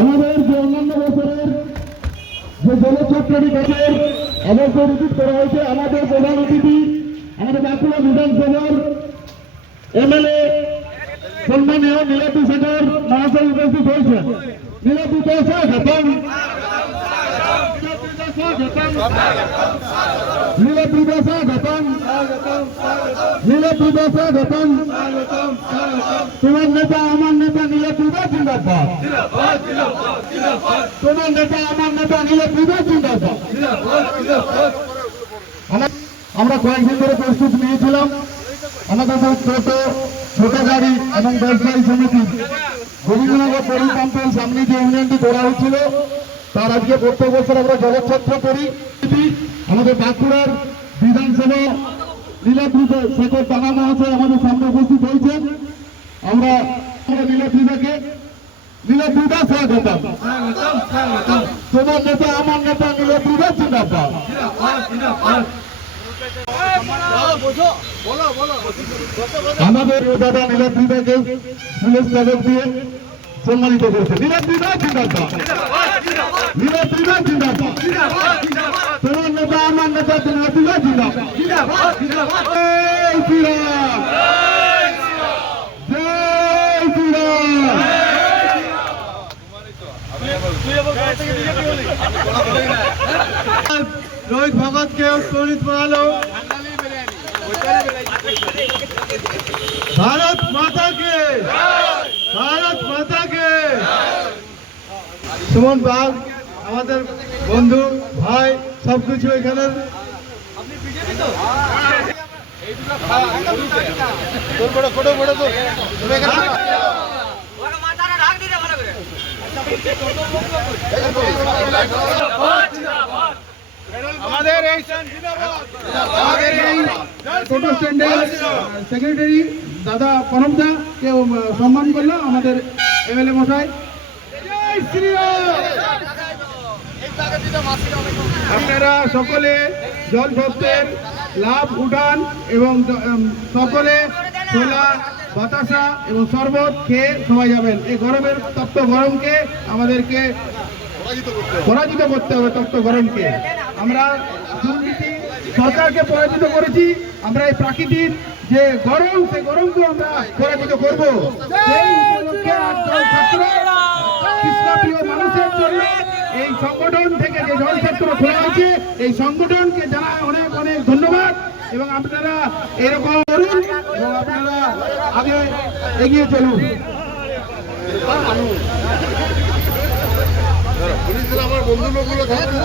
আমাদের যে অন্যান্য বছরের যে জলছত্রটি গাছের অবশ্য রিপিট করা হয়েছে, আমাদের প্রধান অতিথি আমাদের বাঁকুড়া বিধানসভার এমএলএ সম্মানীয় নীলাদ্রি শেখর মহাশয় উপস্থিত হয়েছেন। নীলাদ্রি স্বাগতম, নীলাদ্রি স্বাগতম, নীলাদ্রি স্বাগতম। তোমার নেতা আমার নেতা নীলাদ্রি জিন্দাবাদ, তোমার নেতা আমার নেতা নীলাদ্রি জিন্দাবাদ। আমরা কয়েকদিন ধরে প্রস্তুতি নিয়েছিলাম আমাদের ছোট গাড়ি এবং ব্যবসায়ী সমিতি গোবিন্দনগর পেট্রোল পাম্পের সামনে যে ইউনিয়নটি করা হয়েছিল তার আজকে প্রত্যেক বছর আমরা জলচ্ছত্র করি। আমাদের বাঁকুড়ার বিধানসভা নীলাদ্রি শেখর টানা মহাশয় আমাদের সামনে উপস্থিত হয়েছেন। আমরা নীলাদ্রিদাকে নীলাদ্রিদা স্বাগতম, তোমার নেতা আমার নেতা নীলাদ্রিদা জিন্দাবাদ। আমাদের দাদা নীলাদ্রিদাকে পুলিশ পদক দিয়ে সম্মানিত করছে। নীলাদ্রিদা জিন্দাবাদ, নীলাদ্রিদা জিন্দাবাদ, তোমার নেতা আমার নেতা নীলাদ্রিদা জিন্দাবাদ। জয় শ্রীরাম, জয় শ্রীরাম। রোহিত ভগতকে স্মরণিত করালো। ভারত মাতা কে, ভারত মাতা কে। সুমন বাগ আমাদের বন্ধু ভাই সবকিছু এখানে। আমাদের এই টোটো স্ট্যান্ডের সেক্রেটারি দাদা প্রণবদা কে সম্মান করলো আমাদের এমএলএ মশাই। আপনারা সকলে জল ভক্তের লাভ উঠান এবং সকলে ছোলা বাতাসা এবং শরবত খেয়ে সবাই যাবেন। এই গরমের তপ্ত গরমকে আমাদেরকে পরাজিত করতে হবে। তপ্ত গরমকে আমরা দুর্নীতি সরকারকে পরাজিত করেছি, আমরা এই প্রাকৃতিক যে গরম সেই গরমকে আমরা পরাজিত করব। সেই উপলক্ষে কৃষ্ণপ্রিয় মানুষের জন্য এই সংগঠন থেকে যে জলছত্র খোলা হয়েছে এই সংগঠনকে জানাই অনেক অনেক ধন্যবাদ। এবং আপনারা এরকম করুন এবং আপনারা আগে এগিয়ে চলুন। আমার বন্ধু লোকগুলো থাকবে।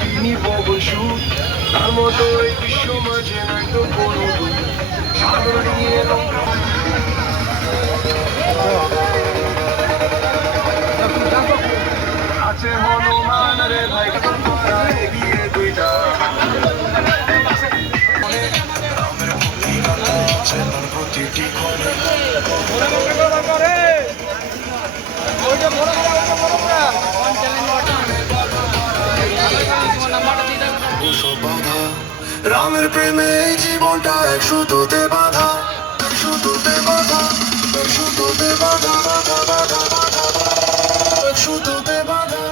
তিনি ববসু তার মতো এই বিশ্ব মাঝে নয়তো কোনো সাগর নিয়ে আছে হনুমান রে ভাই এগিয়ে দুইটা প্রতিটি রামের প্রেমে জীবনটা এক সুতোতে বাঁধা, এক সুতোতে বাঁধা। সুতোতে বাঁধা সুতোতে বাঁধা